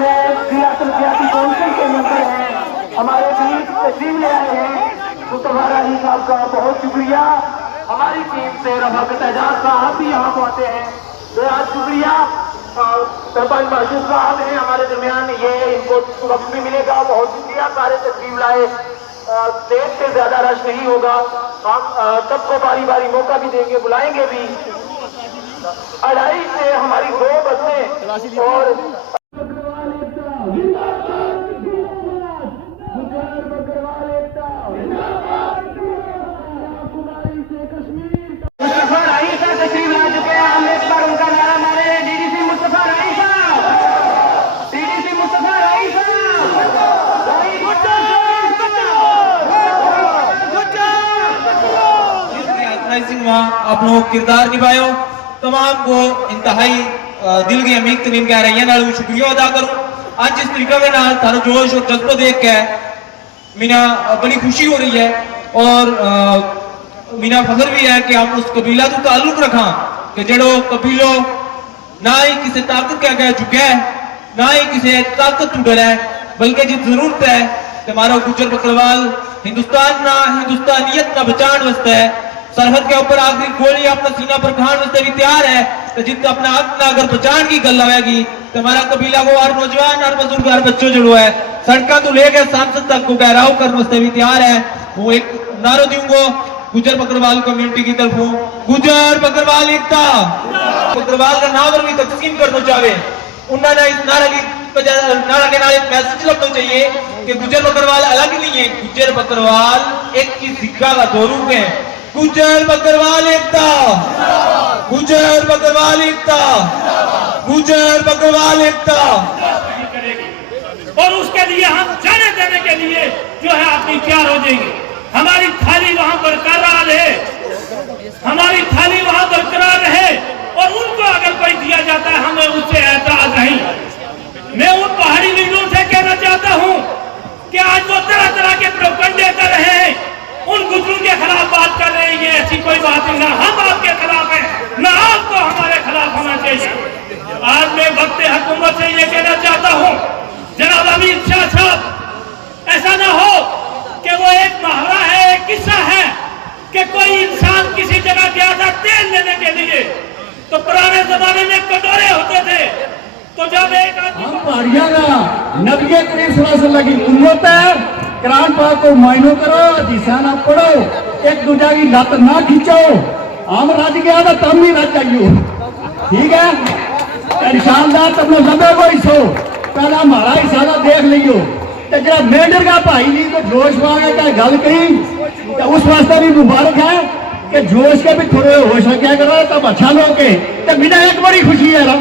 से रियासत सियासी काउंसिल के मेंबर हैं, हमारे बीच तशरीफ ले आए हैं मुस्तफा राही साहब का बहुत शुक्रिया। हमारी टीम से रफाकत एजाज साहब भी यहाँ पहुंचे हैं, बेहद शुक्रिया। सरपंच मासूद साहब हैं हमारे दरमियान, ये इनको वक्त भी मिलेगा, बहुत शुक्रिया। सारे तशरीफ लाए, स्टेज से ज्यादा रश नहीं होगा, हम सबको बारी बारी मौका भी देंगे, बुलाएंगे भी। 2:30 से हमारी 2 बसें और मुस्तफा राही साहब तशरीफ ला चुके हैं। हम एक बार उनका नारा मारे, डीडीसी मुस्तफा राही साहब, डीडीसी मुस्तफा राही साहब। आप लोग किरदार निभायो, तमाम को इंतहाई दिल की अमीर तरीन कह रही है ना शुक्रिया अदा करूं। आज इस तरीके के नाल थारा जोश और जज्बा देख के मीना बड़ी खुशी हो रही है और मीना फखर भी है कि हम उस कबीला तो ताल्लुक रखा कि जड़ो कबीलो ना ही किसी ताकत क्या कह चुका है, ना ही किसी ताकत टूट है, बल्कि जो जरूरत है कि हमारा गुजर बकरवाल हिंदुस्तान ना हिंदुस्तानियत का बचान वास्ते है, सरहद के ऊपर आखिरी गोली अपना सीना पर खान वास्ते भी तैयार है। तो जित अपना हक ना अगर बचान की गल आएगी तो हमारा कबीला को हर नौजवान, हर बुजुर्ग, हर बच्चों जड़ो है सड़क तो लेकर सांसद तक को गहराव करने वास्ते भी तैयार है। वो एक नारा दूंगा गुजर बकरवाल कम्युनिटी की तरफ, गुजर बकरवाल एकता, बकरवाल का नाम भी तकसीम करना चाहे उन्होंने इस नारा के नारे मैसेज लगना चाहिए कि गुजर बकरवाल अलग नहीं है, गुजर बकरवाल एक ही सिक्का का दो रूप है। गुजर बकरवाल एकता, गुजर बकरवाल एकता, गुजर बकरवाल एकता। और उसके लिए हम जाने देने के लिए जो है अपनी तैयार हो जाएंगे। हमारी थाली वहां बरकरार है, हमारी थाली वहां बरकरार है और उनको अगर कोई दिया जाता है हमें उससे एतराज नहीं। मैं उन पहाड़ी लीडरों से कहना चाहता हूं कि आज वो तरह तरह के प्रोपगंडे कर रहे हैं, उन गुजरों के खिलाफ बात कर रहे हैं, ये ऐसी कोई बात नहीं, ना हम आपके खिलाफ हैं ना आपको हमारे खिलाफ होना चाहिए। आज मैं वक्त हुकूमत से ये कहना चाहता हूं जनाब अमित शाह साहब, ऐसा ना हो कि वो एक मुहावरा है, एक किस्सा है कि कोई इंसान किसी जगह गया था तेल लेने के लिए, तो पुराने जमाने में कटोरे होते थे, तो जब एक पहाड़िया का नबी करीम सल्लल्लाहु अलैहि वसल्लम की उम्मत है, कुरान पाक को मायनो करो, हदीसा ना पढ़ो, एक दूसरे की लत ना खींचो। हम रज गया तो तुम भी रज जाइयो, ठीक है। निशानदार तुम सबे को हिस्सो पहला हमारा हिस्सा ना देख लियो। जरा मेंढर का भाई नहीं तो जोश वाले का गल कही तो उस वास्ते भी मुबारक है कि जोश के भी थोड़े होश रखा करो तब अच्छा लोग के। तो बिना एक बड़ी खुशी है ना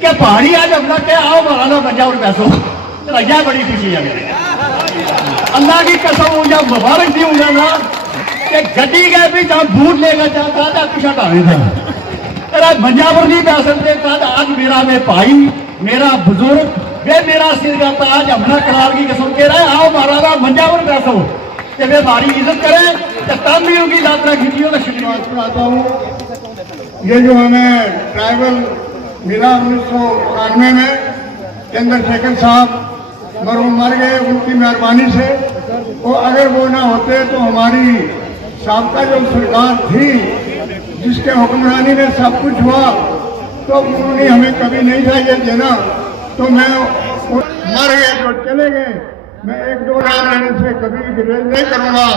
कि पहाड़ी आज अपना क्या आओ हमारा ना बजा और पैसों रजा, बड़ी खुशी है मेरे। अल्लाह की कसम जब मुबारक दूंगा ना कि गड्डी गए भी जब बूट लेगा चाहता पीछा टाने था तेरा मंजावर नहीं पै सकते। आज मेरा में भाई, मेरा बुजुर्ग, वे मेरा सिर करता आज अपना करार की कसम कह रहा है आओ महाराजा मंजावर पैसो कि वे हमारी इज्जत करें तो तब भी उनकी यात्रा खींची तो शुरुआत सुनाता हूँ। ये जो हमें ट्राइबल मिला 1991 में, चंद्रशेखर साहब मरहूम मर गए, उनकी मेहरबानी से, वो अगर वो ना होते तो हमारी साबका जो सरकार थी जिसके हुक्मरानी में सब कुछ हुआ तो उन्होंने हमें कभी नहीं चाहिए देना, तो मैं मर गए तो चले गए, मैं 1-2 नाम लेने से कभी गुरेज नहीं करूँगा।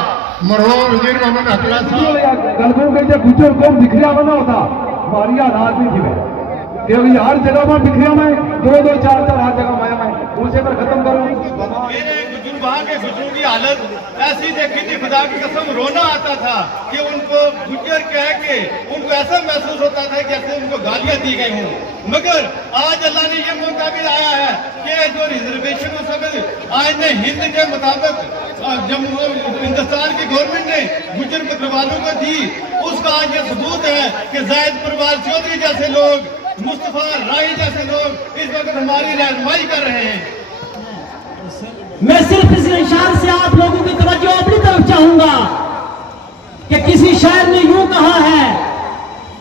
मरहूम वजीर मोहम्मद हकला साहब गलबों के जो गुजर कौम बिखरिया बना होता हमारी हालात नहीं थी क्योंकि हर जगह पर बिखरिया में 2-2, 4-4 हर जगह माया में उनसे मैं खत्म करूँ। मेरे वहाँ के गुजरों की हालत ऐसी देखी थी, खुदा की कसम रोना आता था कि उनको गुजर कह के उनको ऐसा महसूस होता था कि ऐसे उनको गालियां दी गई हों। मगर आज अल्लाह ने ये मौका भी आया है कि जो रिजर्वेशन सब आज ने हिंद के मुताबिक हिंदुस्तान की गवर्नमेंट ने गुजर बकरवालों को दी, उसका आज ये सबूत है कि जायद परवाल चौधरी जैसे लोग, मुस्तफा राही जैसे लोग इस वक्त हमारी रहनुमाई कर रहे हैं। मैं सिर्फ इस इशारे से आप लोगों की तवज्जो अपनी तरफ चाहूंगा कि किसी शायर ने यूं कहा है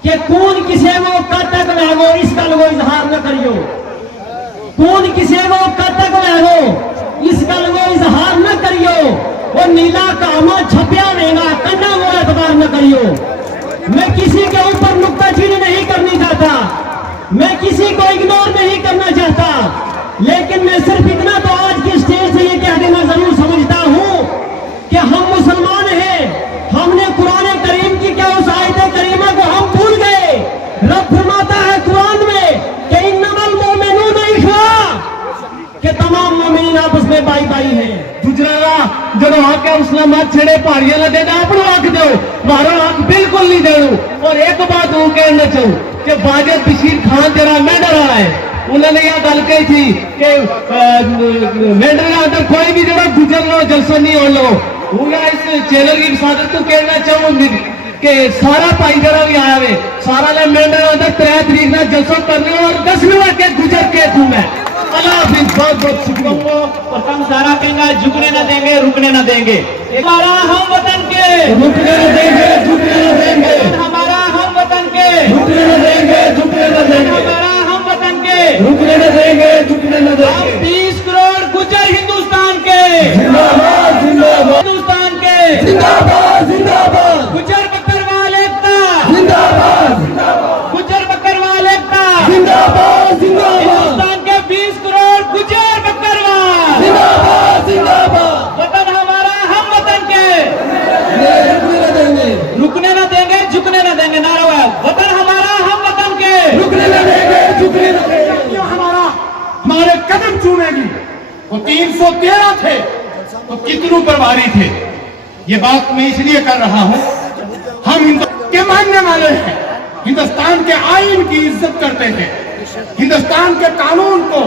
कि कौन किसे वो कटक में वो इसका वो इजहार न करियो। कौन किसे वो कतक हो इस गल वो इजहार न करियो, वो नीला कामा छपिया रहेगा कन्ना वो एतबार न करियो। मैं किसी के ऊपर नुक्ताचीनी नहीं करनी चाहता, मैं किसी को इग्नोर नहीं करना चाहता, लेकिन मैं सिर्फ इतना तो आज की स्टेज से ये कह देना जरूर समझता हूं कि हम मुसलमान हैं। हमने कुरान करीम की क्या उस आयत करीमा को हम भूल गए। रब फरमाता है कुरान में कि इन्नमल मोमिनून इख्वा, कि तमाम मोमिन आपस में भाई भाई हैं। गुजराला जो आके मुसलमान छेड़े पहाड़िया ना देना अपना हक दो, मारो हक बिल्कुल नहीं देना। और एक बात वो कहना चाहूँ कि वाजिद बशीर खान जरा मेंढर रहा है, उन्होंने यह गल कही थी कि मेंढर के अंदर कोई भी जरा गुजर लो जलसा नहीं हो लो। इस चैनल की विसादत तो कहना चाहूँ कि सारा भाई जरा भी आया वे, सारा ने मेंढर अंदर 3 तारीख ना जलसा करने और 10 के गुजर के तू मैं अल्लाह हाफिज, बहुत बहुत शुक्रिया। और हम सारा कहेंगे झुकने न देंगे, रुकने न देंगे। हमारा हम वतन के रुकने न देंगे, झुकने न देंगे, हमारा हम वतन के रुकने न देंगे, झुकने न देंगे, हमारा हम वतन के रुकने न देंगे, झुकने न देंगे। 30 करोड़ गुजर हिंदुस्तान के, जिंदाबाद जिंदाबाद, हिंदुस्तान के जिंदाबाद जिंदाबाद, गुजर बकरवाल एकता, जिंदाबाद जिंदाबाद, गुजर बकरवाल एकता, जिंदाबाद जिंदाबाद, हिंदुस्तान के 20 करोड़ गुजर बकरवाल, जिंदाबाद जिंदाबाद। वतन हमारा हम वतन के रुकने न देंगे, रुकने न देंगे, झुकने न देंगे। नारा है वतन हमारा हम वतन के रुकने न देंगे, झुकने न देंगे। हमारे कदम चूमेगी। वो 313 थे तो कितनों पर भारी थे। ये बात मैं इसलिए कर रहा हूं, हम हिंदुस्तान के मानने वाले हैं, हिंदुस्तान के आईन की इज्जत करते हैं, हिंदुस्तान के कानून को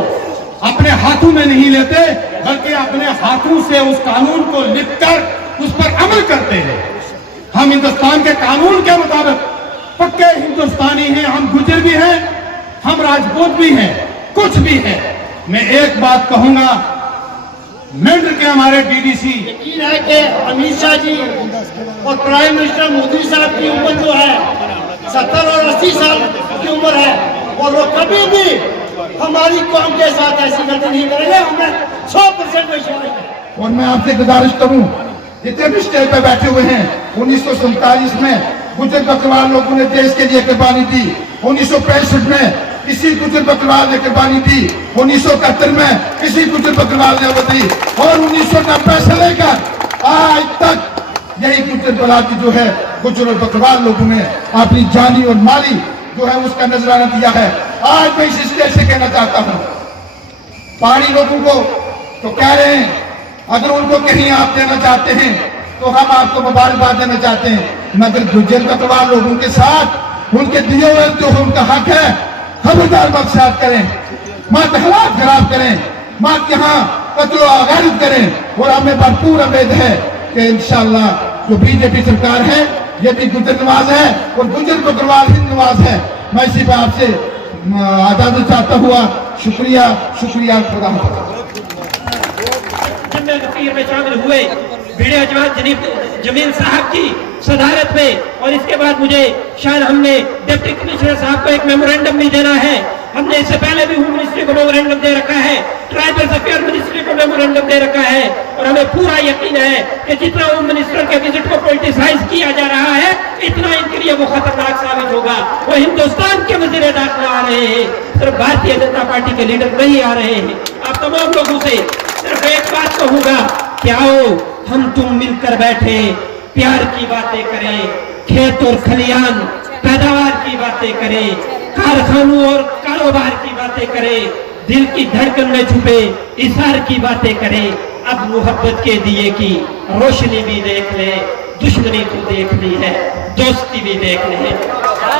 अपने हाथों में नहीं लेते बल्कि अपने हाथों से उस कानून को लिखकर उस पर अमल करते हैं। हम हिंदुस्तान के कानून के मुताबिक पक्के हिंदुस्तानी हैं, हम गुजर भी हैं, हम राजपूत भी हैं, कुछ भी है। मैं एक बात कहूंगा, मेंढर के हमारे डीडीसी यकीन है कि अमित शाह जी और प्राइम मिनिस्टर मोदी साहब की उम्र जो है 70 और 80 साल की उम्र है, और वो कभी भी हमारी कौम के साथ ऐसी गलती नहीं करेंगे। हमें 100% विश्वास है। और मैं आपसे गुजारिश करूं, जितने भी स्टेज पे बैठे हुए हैं, 1947 में गुजर बकरवाल लोगों ने देश के लिए कुर्बानी दी, 1965 में किसी गुजर बकरवाल ने कुर्बानी दी, 1971 में किसी गुजर बकरवाल ने वो दी, और 1990 से लेकर आज तक यही गुजर बकरवाल जो है गुजर और बकरवाल लोगों ने अपनी जानी और माली जो है उसका नजराना दिया है। आज मैं इस स्टेज से कहना चाहता हूँ, पहाड़ी लोगों को तो कह रहे हैं, अगर उनको कहीं आप देना चाहते हैं तो हम आपको मुबारकबाद देना चाहते हैं, मगर गुजर बकरवाल लोगों के साथ उनके दिए हुए जो उनका हक है खबरदार बख्शात करें, मत हालात खराब करें, मत यहाँ कत्लो आगारित करें। और हमें भरपूर उम्मीद है कि इंशाअल्लाह जो बीजेपी सरकार है ये भी गुजर नवाज है और गुजर बकरवाल हिंद नवाज है। मैं इसी पर आपसे इजाजत चाहता हुआ शुक्रिया शुक्रिया खुदा में शामिल हुए भिड़े अजवान जमील साहब की सदारत में। और इसके बाद मुझे शायद हमने डिप्टी कमिश्नर साहब को एक मेमोरेंडम भी देना है। हमने इससे पहले भी होम मिनिस्ट्री को मेमोरेंडम दे रखा है, ट्राइबल अफेयर मिनिस्ट्री को मेमोरेंडम दे रखा है, और हमें पूरा यकीन है कि जितना होम मिनिस्टर के विजिट को पॉलिटिसाइज किया जा रहा है इतना इनके लिए वो खतरनाक साबित होगा। वो हिंदुस्तान के वजीर दाखिला आ रहे हैं, सिर्फ भारतीय जनता पार्टी के लीडर नहीं आ रहे हैं। आप तमाम लोगों से सिर्फ एक बात कहूंगा कि आओ हम तुम मिलकर बैठे प्यार की बातें करें, खेत और खलियान पैदावार की बातें करें, कारखानों और कारोबार की बातें करें, दिल की धड़कन में छुपे इशार की बातें करें। अब मोहब्बत के दिए की रोशनी भी देख ले, दुश्मनी तो देखनी है, दोस्ती भी देखनी है।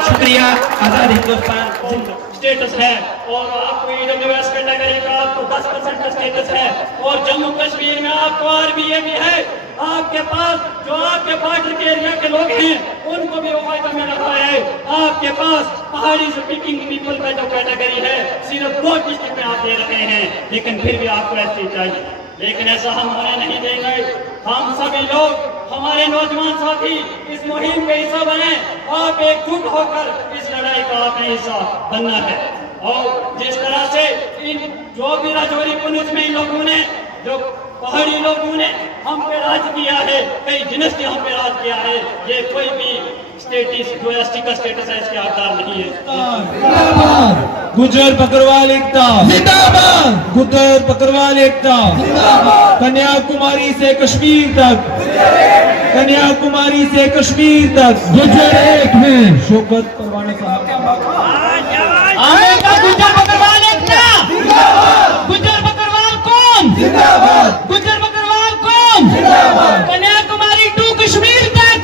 शुक्रिया। आजाद हिंदुस्तान स्टेटस है और आपको ईडब्ल्यूएस कैटेगरी का आपको 10% का स्टेटस है, और जम्मू कश्मीर में आपको आरबीए भी है। आपके पास जो आपके बॉर्डर के एरिया के लोग हैं उनको भी फायदा मिल रहा है। आपके पास पहाड़ी स्पीकिंग पीपल का जो कैटेगरी है सिर्फ 2 डिस्ट्रिक्ट में आप दे रहे हैं, लेकिन फिर भी आपको ऐसी चाहिए। लेकिन ऐसा हम होने नहीं देंगे। हम सभी लोग, हमारे नौजवान साथी इस मुहिम के हिस्सा बने। आप एकजुट होकर इस लड़ाई का आपने हिस्सा बनना है। और जिस तरह से इन जो भी राजौरी पुलिस में इन लोगों ने, जो पहाड़ी लोगों ने हम पे राज किया है, कई डिनेस्टी हम पे राज किया है, ये कोई भी स्टेटस जो एसटी का स्टेटस है इसके आधार नहीं है। गुजर बकरवाल एकता जिंदाबाद, गुजर बकरवाल एकता जिंदाबाद। कन्याकुमारी से कश्मीर तक, कन्याकुमारी से कश्मीर तक गुजर एक है। शौकत परवाना साहब आएगा गुजर बकरवाल एकता जिंदाबाद। गुजर बकरवाल कौन जिंदाबाद, गुजर बकरवाल कौन जिंदाबाद। कन्याकुमारी टू कश्मीर तक,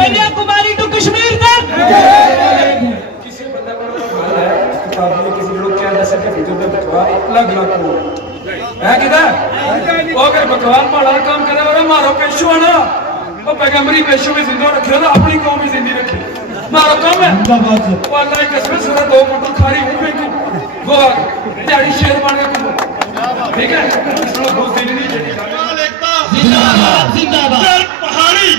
कन्याकुमारी टू कश्मीर तक। किसी बंदा को किसी लोग क्या दस के भीतर में बकवाल अलग अलग है किदा वो अगर बकवाल माड़ा काम करे वाला मारो पेशो आना वो पैगंबरी पेशो में जिंदा रखे ना अपनी कौम में जिंदी रखे मारो काम है वो अल्लाह की कसम से दो मोटर खारी हूं पे वो दिहाड़ी शेर बन गया ठीक है चलो बहुत दिन नहीं जिंदाबाद जिंदाबाद। पहाड़ी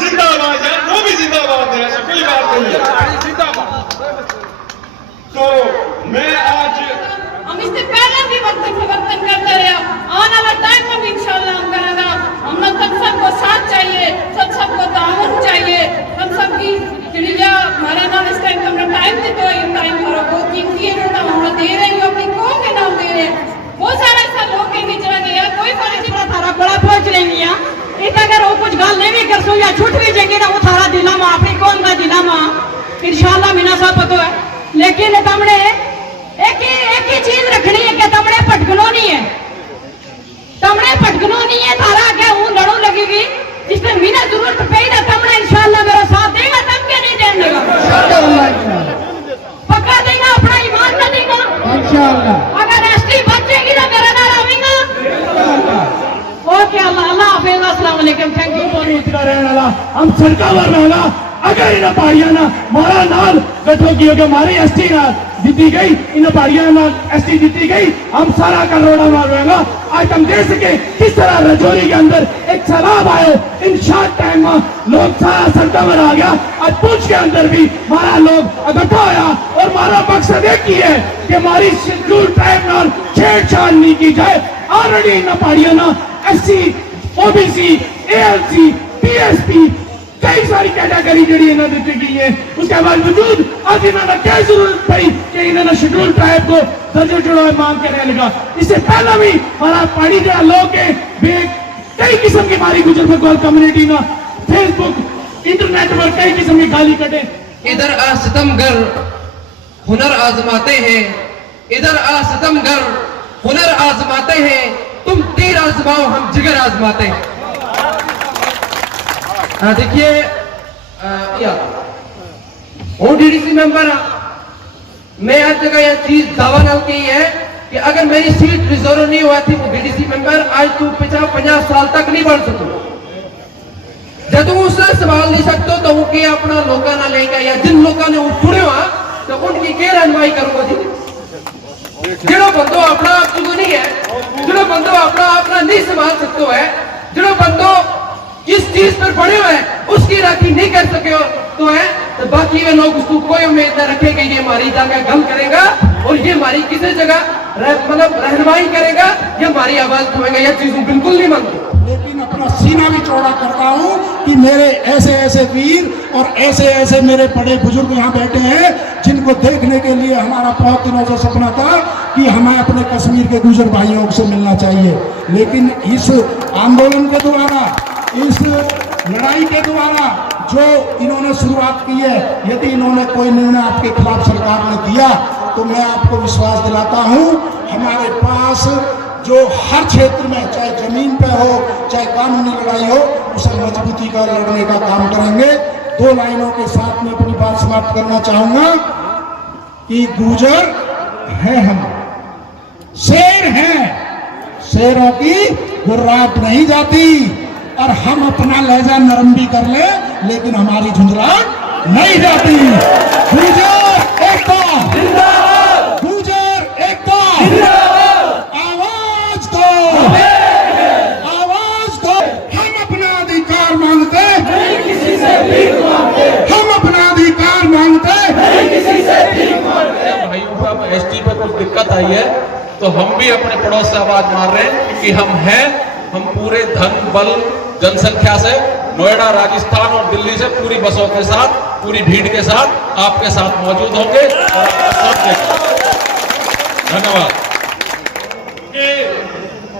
जिंदाबाद है, वो भी जिंदाबाद है, ऐसा कोई बात नहीं है, जिंदाबाद। तो मैं आज हम इससे पहले भी वक्त परिवर्तन करते रहे, आने वाला टाइम में भी इंशाल्लाह हम करेंगे। हम लोग सबको साथ चाहिए, सबको ताउन चाहिए, हम सबकी चिड़िया हमारे नाम इस टाइम हमने टाइम दे तो ये टाइम करो बहुत कीमती है ना हम दे रहे हैं, अपनी कौम के नाम दे रहे हैं। बहुत सारे ऐसा लोग के बीच में यार कोई फर्क नहीं थारा बड़ा पहुंच रही है एक अगर वो कुछ गल नहीं भी कर सो या छुट भी जाएंगे ना वो थारा दिला मां अपनी कौन का दिला मां इंशाल्लाह मीना साहब पता है। लेकिन तमने एक ही चीज रखनी है कि तमने भटकनो नहीं है, तमने भटकनो नहीं है। थारा क्या हूं लड़ो लगेगी जिसमें मीना जरूरत पड़ी ना तमने इंशाल्लाह मेरा साथ देगा, तम के नहीं देगा पक्का देगा, अपना ईमान ना देगा इंशाल्लाह। अगर एसटी बचेगी ना मेरा नाम आवेगा। ओके अल्लाह अल्लाह हाफिज अस्सलाम वालेकुम थैंक यू। इतना रहने वाला हम सरकार में रहेगा अगर इन पहाड़ियां ना मारा नाल बैठो की होगी हमारी एसटी नाल जीती गई, इन पहाड़ियां नाल एसटी जीती गई, हम सारा करोड़ा मार रहेगा। आज हम देख सके किस तरह रजौरी के अंदर एक सैलाब आयो इन शॉर्ट टाइम में लोग सारा सरकावर आ गया। आज पुंछ के अंदर भी हमारा लोग इकट्ठा होया और हमारा मकसद एक ही है कि हमारी शेड्यूल ट्राइब नाल छेड़छाड़ नहीं की जाए। ऑलरेडी इन पहाड़ियां ना एससी ओबीसी एएलसी पीएसपी कई सारी कैटेगरी जी इन्होंने दी गई है। उसके बावजूद आज इन्होंने क्या जरूरत पड़ी कि इन्होंने शेड्यूल ट्राइब को दर्जा जुड़ा मांग करने लगा। इससे पहला भी हमारा पहाड़ी जो लोग है कई किस्म की हमारी गुजर बकवाल कम्युनिटी ना फेसबुक इंटरनेट पर कई किस्म की गाली कटे। इधर आ सितमगर हुनर आजमाते हैं, इधर आ सितमगर हुनर आजमाते हैं, तुम तीर आजमाओ हम जिगर आजमाते हैं। देखिए ओडीडीसी मेंबर मैं हर जगह यह चीज दावा न की है कि अगर मेरी सीट रिजर्व नहीं हुआ थी ओडीडीसी मेंबर आज तू 50 साल तक नहीं बढ़ सकू। जब तू उससे सवाल नहीं सकते तो कि अपना लोग ना लेंगे या जिन लोगों ने चुने हुआ तो उनकी क्या रहनुमाई करूंगा जी। जो बंदो अपना आप चुनो नहीं है, जो बंदो अपना नहीं संभाल सकते है, जो बंदो इस चीज पर पड़े हुए हैं उसकी राखी नहीं कर सके हो तो है तो बाकी वे लोग उसको कोई उम्मीद न रखे कि ये हमारी जगह गम करेगा और ये हमारी किसी जगह मतलब रहनुमाई करेगा, ये हमारी आवाज उठाएगा। यह चीज बिल्कुल नहीं मानती। लेकिन अपना सीना भी चौड़ा करता हूँ कि मेरे ऐसे ऐसे वीर और ऐसे ऐसे मेरे बड़े बुजुर्ग यहाँ बैठे हैं जिनको देखने के लिए हमारा बहुत दिनों से सपना था कि हमें अपने कश्मीर के गुजर भाइयों से मिलना चाहिए। लेकिन इस आंदोलन के द्वारा, इस लड़ाई के द्वारा जो इन्होंने शुरुआत की है, यदि इन्होंने कोई निर्णय आपके खिलाफ सरकार ने दिया तो मैं आपको विश्वास दिलाता हूं हमारे पास जो हर क्षेत्र में चाहे जमीन पे हो चाहे कानूनी लड़ाई हो उसे मजबूती का लड़ने का काम करेंगे। 2 लाइनों के साथ में अपनी बात समाप्त करना चाहूंगा कि गुजर है, हम शेर हैं, शेरों की गुर्राहट नहीं जाती और हम अपना लहजा नरम भी कर ले लेकिन हमारी झुंझलाहट नहीं जाती। गुजर एकता जिंदाबाद, गुजर एकता जिंदाबाद, आवाज दो, आवाज दो। हम अपना अधिकार मांगते नहीं किसी से भीख मांगते, हम अपना अधिकार मांगते नहीं किसी से भीख मांगते। दिक्कत आई है, तो हम भी अपने पड़ोस से आवाज मार रहे हैं कि हम हैं, हम पूरे धन बल जनसंख्या से नोएडा, राजस्थान और दिल्ली से पूरी बसों के साथ, पूरी भीड़ के साथ आपके साथ मौजूद होंगे और आपका साथ देंगे। धन्यवाद।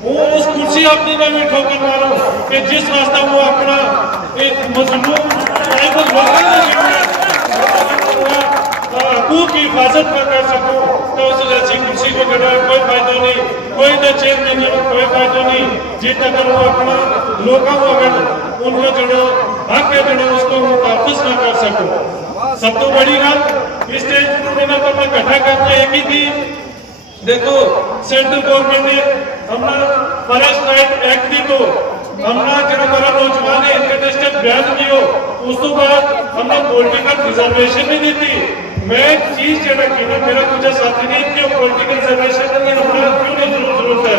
वो उस कुर्सी अपनी में भी ठोकर मारो कि जिस रास्ता वो अपना एक मजलूम हकूक की हिफाजत न कर सको, तो उस ऐसी कुर्सी को गिरा कोई फायदा नहीं, कोई न चेयर देने में कोई फायदा नहीं। जित अगर वो अपना लोगों को अगर उनको जड़ो हक के जड़ो उसको मुताबिक न कर सको। सब तो बड़ी बात इस स्टेज पर इकट्ठा करना एक ही थी। देखो सेंट्रल गवर्नमेंट ने हमारा फॉरेस्ट राइट एक्ट दी, तो हमारा जो हमारा नौजवान है इंटरनेशनल बैन किया, उस तो बाद हमने पॉलिटिकल रिजर्वेशन नहीं दी थी। मैं एक चीज जरा की ना, मेरा मुझे साथी नहीं कि पॉलिटिकल रिजर्वेशन नहीं हमारा क्यों नहीं जरूरत है,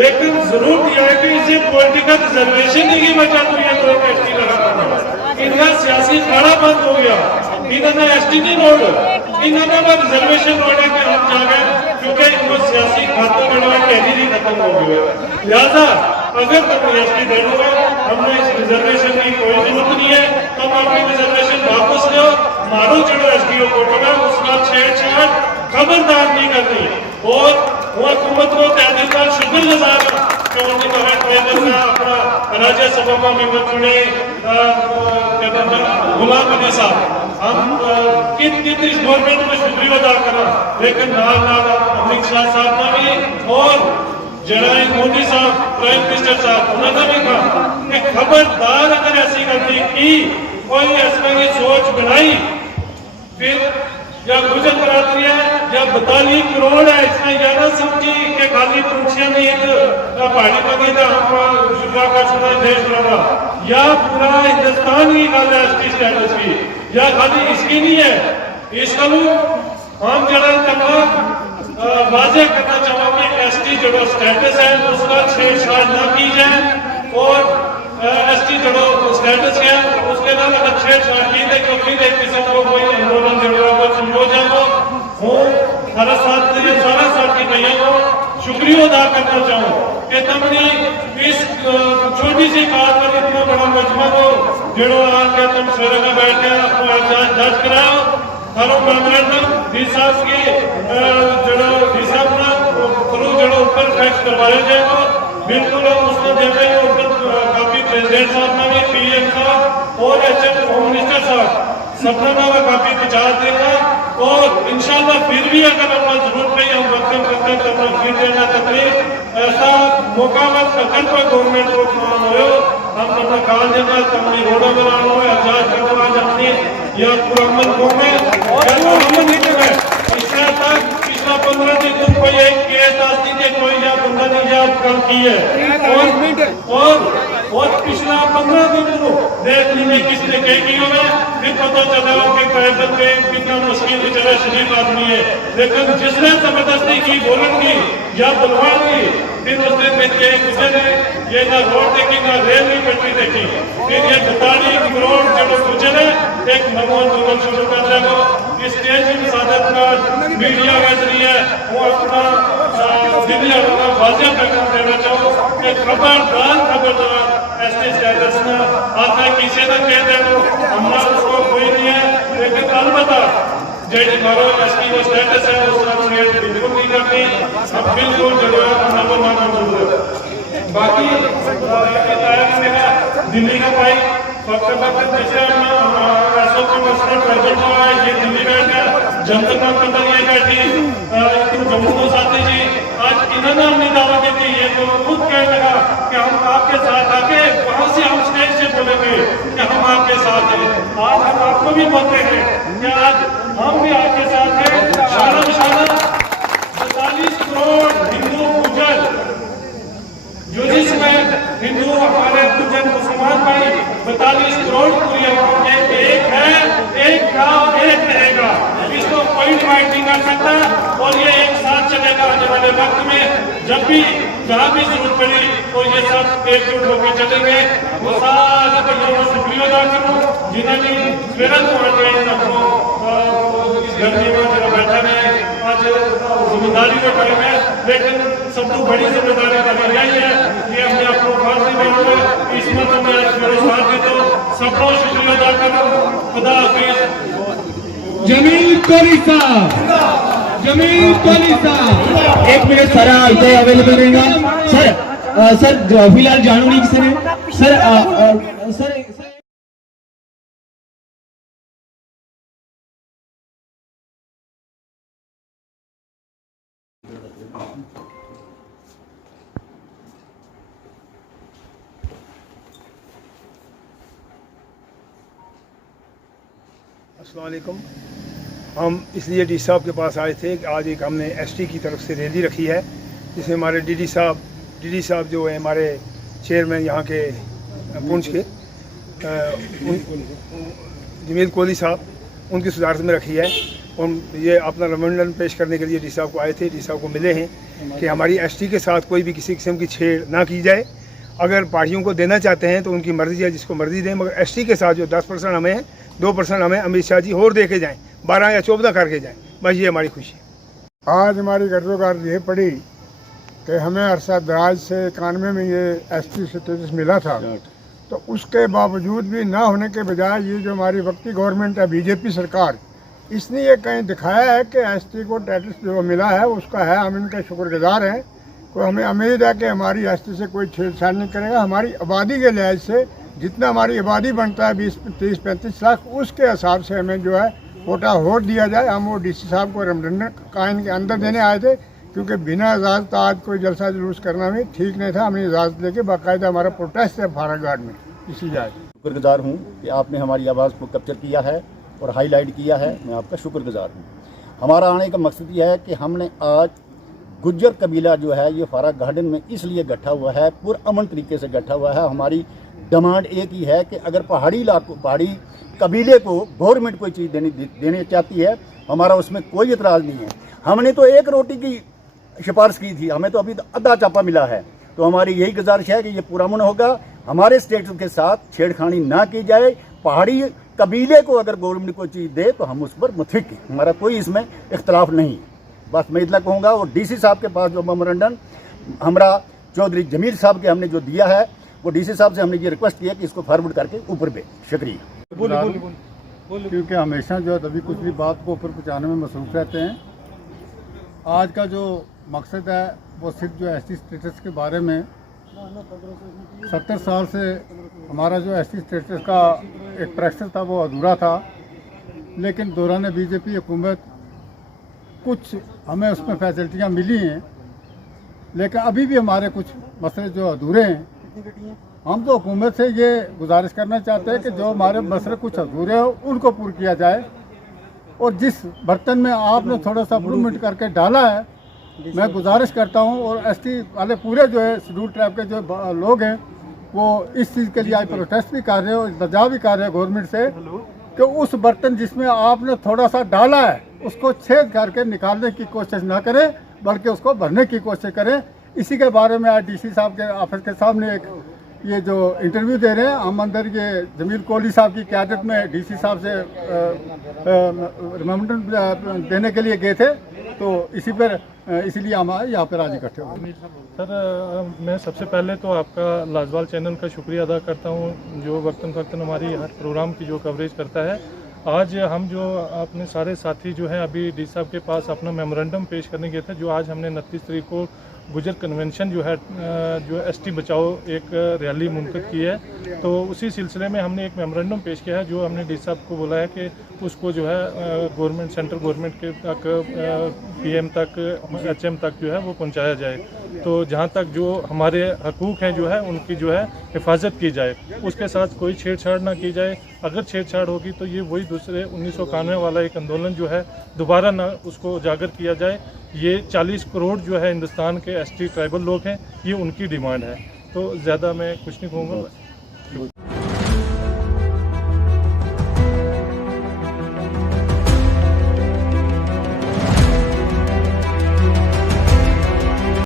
लेकिन जरूर दिया है कि इसे पॉलिटिकल रिजर्वेशन ही की वजह हुई है तो एसटी लगा इनका सियासी खाड़ा बंद हो गया। इन्होंने एसटी नहीं रोड, इन्होंने रिजर्वेशन रोड है कि हम जा गए क्योंकि इनको सियासी खातों में कैदी खत्म हो गया। लिहाजा अगर तुम एसटी दे दोगे, हमने इस रिजर्वेशन की कोई जरूरत नहीं है, तुम अपनी रिजर्वेशन वापस लो, मारो चढ़ो एसडीओ कोर्ट में, उसका छेड़छाड़ खबरदार नहीं करनी। और वो हुकूमत को तहदीदार शुक्रगुजार कि उन्होंने अपना राज्यसभा में मेंबर चुने गुलाम अली साहब, हम कितनी गवर्नमेंट में शुक्रिया अदा करा, लेकिन नाल नाल अमित शाह साहब ने भी और जरा मोदी साहब प्राइम मिनिस्टर साहब उन्होंने भी कहा कि खबरदार अगर ऐसी गलती की, कोई ऐसी सोच बनाई, फिर या गुजर कराती है या 42 करोड़ है, इसमें यह ना समझी कि खाली पूछिया नहीं पहाड़ी बनी था शुरू का शुरू देश बना, या पूरा हिंदुस्तान की गल है एसटी स्टेटस की, या खाली इसकी नहीं है। इसका हम जरा तमाम वाजे करना चाहूंगे, एसटी जो स्टेटस है उसका छेड़छाड़ न की जाए, और एसटी जो स्टेटस है उसके नाम अगर छेड़छाड़ की जाए तो फिर एक किस्म को कोई आंदोलन जरूर हो जाएगा। सारा साथ की भैया को शुक्रिया अदा करना चाहूँ कि तुमने इस छोटी सी बात पर इतना बड़ा मजमा को जो आके तुम सवेरे में बैठ के आपको जज कराओ, थारो मेमोरेंडम दिशास की दिशा थ्रू जो ऊपर फैक्स करवाया जाएगा, बिल्कुल उसको देते हैं ऊपर काफी प्रेसिडेंट साहब ने भी, पीएम साहब और एचएम होम मिनिस्टर साहब सबका नाम काफी विचार देगा, और इंशाल्लाह फिर भी अगर अपना जरूरत नहीं हम वेलकम करते हैं तो अपना फिर देना तकलीफ ऐसा मौका मत अगर कोई गवर्नमेंट को काम हो, हम अपना काल देना अपनी रोडों में आना हो आजाद करवा जानी या पुरामन को में अमन नहीं है। इससे तक पिछला 15 दिन तुम कोई एक केस दास्ती के कोई या बंदा नहीं या काम की है, और पिछला 15 दिन को देख लीजिए किसने कही की होगा, फिर पता चला कि पैदल पे कितना मुश्किल बेचारा शरीफ आदमी है, लेकिन जिसने जबरदस्ती की बोलन की या बुलवान की, फिर उसने मेरे गुजरे ये ना रोड देखी ना रेल की पटरी देखी, फिर ये 42 करोड़ जो गुजरे एक नमो आंदोलन शुरू कर देगा। इस स्टेज की मसादत का मीडिया के जरिए वो अपना दिल्ली अपना वाजिया पैगाम देना चाहो कि खबरदार एसटी स्टेटस में आता किसी ने कह दे दो हमारा उसको कोई नहीं है, लेकिन अलबत्ता जेडी मारो एसटी का स्टेटस है उसका रेट बिल्कुल नहीं करनी, अब बिल्कुल जो है नंबर मानना जरूर है। बाकी दिल्ली का भाई वक्त जैसे ऐसा कोई मसला प्रेजेंट हुआ है, ये दिल्ली में जनता का ये बैठी जम्मू साथी जी आज इन्होंने हमने दावा की थी, ये तो खुद कहने लगा कि हम आपके साथ आके वहां से हम स्टेज से बोलेंगे कि हम आपके साथ हैं। आज हम आपको भी बोलते हैं कि आज हम भी आपके साथ हैं। शाना 42 करोड़ हिंदू गुजर जो जिसमें हिंदू हमारे गुजर मुसलमान भाई 42 करोड़ पूरी एक है, एक था और एक रहेगा, इसको कोई डिवाइड नहीं कर सकता, और ये एक साथ चलेगा। आने वाले वक्त में जब भी जहाँ भी जरूरत पड़ी तो ये सब एकजुट होकर चलेंगे। वो सारे भैया को शुक्रिया अदा करूँ जिन्होंने स्वेरन को इस गर्मी में जरा बैठा है आज जिम्मेदारी का टाइम है, लेकिन सबसे बड़ी जिम्मेदारी का यही है कि हमने अपने फांसी में इसमें तो मैं मेरे साथ भी तो सबको शुक्रिया अदा करूँ। खुदा हाफिज। जमील कोहली साहब, जमील कोहली साहब, 1 मिनट सारा इधर अवेलेबल रहेगा सर। सर फिलहाल जानू नहीं किसी ने सर अस्सलाम वालेकुम। हम इसलिए डी साहब के पास आए थे कि आज एक हमने एसटी की तरफ से रैली रखी है, जिसमें हमारे डीडी साहब जो है हमारे चेयरमैन यहाँ के पुंछ के जमील कोहली साहब, उनकी सदारत में रखी है। और ये अपना मेमोरेंडम पेश करने के लिए डी साहब को आए थे। डी साहब को मिले हैं कि हमारी एसटी के साथ कोई भी किसी किस्म की छेड़ ना की जाए। अगर पार्टियों को देना चाहते हैं तो उनकी मर्जी है, जिसको मर्जी दें, मगर एसटी के साथ जो 10% हमें है, 2% हमें अमित शाह जी और दे के जाएँ, 12 या 14 करके जाएँ, बस ये हमारी खुशी है। आज हमारी गर्दोगार ये पड़ी कि हमें अरसा दराज से 91 में ये एसटी स्टेटस मिला था, तो उसके बावजूद भी ना होने के बजाय ये जो हमारी वक्ती गवर्नमेंट है बीजेपी सरकार, इसने ये कहीं दिखाया है कि एसटी को स्टेटस जो मिला है उसका है, हम इनके शुक्रगुजार हैं। तो हमें उम्मीद है कि हमारी एसटी से कोई छेड़छाड़ नहीं करेगा। हमारी आबादी के लिहाज से जितना हमारी आबादी बनता है 20-30-35 लाख, उसके हिसाब से हमें जो है कोटा वोट दिया जाए। हम वो डीसी साहब को रमडन कायन के अंदर देने आए थे, क्योंकि बिना इजाज़त आज कोई जलसा जुलूस करना भी ठीक नहीं था। हमने इजाज़त लेके बाकायदा हमारा प्रोटेस्ट है फारागार्ड में, इसी जाए। शुक्रगुजार हूँ कि आपने हमारी आवाज़ को कैप्चर किया है और हाईलाइट किया है, मैं आपका शुक्रगुजार हूँ। हमारा आने का मकसद यह है कि हमने आज गुज्जर कबीला जो है ये फारा गार्डन में इसलिए इकट्ठा हुआ है, पुरअमन तरीके से इकट्ठा हुआ है। हमारी डिमांड एक ही है कि अगर पहाड़ी कबीले को गवर्नमेंट कोई चीज़ देनी चाहती है, हमारा उसमें कोई इतराज़ नहीं है। हमने तो एक रोटी की सिफारिश की थी, हमें तो अभी आधा चापा मिला है। तो हमारी यही गुजारिश है कि ये पुरअमन होगा, हमारे स्टेट के साथ छेड़खानी ना की जाए। पहाड़ी कबीले को अगर गवर्नमेंट कोई चीज़ दे तो हम उस पर मुतफिक हैं, हमारा कोई इसमें इख्तलाफ नहीं। बस मैं इतना कहूँगा। और डीसी साहब के पास जो मेमोरेंडम हमारा चौधरी जमील साहब के हमने जो दिया है, वो डीसी साहब से हमने ये रिक्वेस्ट किया कि इसको फॉरवर्ड करके ऊपर पे। शुक्रिया। क्योंकि हमेशा जो है तभी कुछ भी बात को ऊपर पहुँचाने में मसरूफ़ रहते हैं। आज का जो मकसद है वो सिर्फ जो एसटी स्टेटस के बारे में 70 साल से हमारा जो एसटी स्टेटस का एक प्रेशर था वो अधूरा था, लेकिन दौरान बीजेपी हुकूमत कुछ हमें उसमें फैसिलिटियाँ मिली हैं, लेकिन अभी भी हमारे कुछ मसले जो अधूरे हैं। हम तो हुकूमत से ये गुजारिश करना चाहते हैं कि जो हमारे मसले कुछ अधूरे हो उनको पूरा किया जाए। और जिस बर्तन में आपने थोड़ा सा इम्प्रूवमेंट करके डाला है, मैं गुजारिश करता हूं, और एसटी वाले पूरे जो है शेड्यूल ट्राइब के जो लोग हैं वो इस चीज़ के लिए आज प्रोटेस्ट भी कर रहे हैं और बचाव भी कर रहे हैं गवर्नमेंट से कि उस बर्तन जिसमें आपने थोड़ा सा डाला है उसको छेद करके निकालने की कोशिश ना करें, बल्कि उसको भरने की कोशिश करें। इसी के बारे में आज डीसी साहब के ऑफिस के सामने एक ये जो इंटरव्यू दे रहे हैं, हम अंदर ये जमील कोहली साहब की क़यादत में डीसी साहब से मेमोरेंडम देने के लिए गए थे, तो इसीलिए हम यहाँ पर आज इकट्ठे हुए। सर, मैं सबसे पहले तो आपका लाजवाल चैनल का शुक्रिया अदा करता हूँ, जो वक्तन फ़क्तन हमारी हर प्रोग्राम की जो कवरेज करता है। आज हम जो अपने सारे साथी जो हैं अभी डी साहब के पास अपना मेमोरेंडम पेश करने गए थे, जो आज हमने 29 तारीख को गुजर कन्वेंशन जो है जो एसटी बचाओ एक रैली मुनक़िद की है, तो उसी सिलसिले में हमने एक मेमोरेंडम पेश किया है, जो हमने डी साहब को बोला है कि उसको जो है गवर्नमेंट सेंट्रल गवर्नमेंट के तक पीएम तक एचएम तक जो है वो पहुंचाया जाए। तो जहां तक जो हमारे हकूक़ हैं जो है उनकी जो है हिफाजत की जाए, उसके साथ कोई छेड़छाड़ ना की जाए। अगर छेड़छाड़ होगी तो ये वही दूसरे 1991 वाला एक आंदोलन जो है दोबारा ना उसको उजागर किया जाए। ये 40 करोड़ जो है हिंदुस्तान के एसटी ट्राइबल लोग हैं, ये उनकी डिमांड है। तो ज़्यादा मैं कुछ नहीं कहूँगा।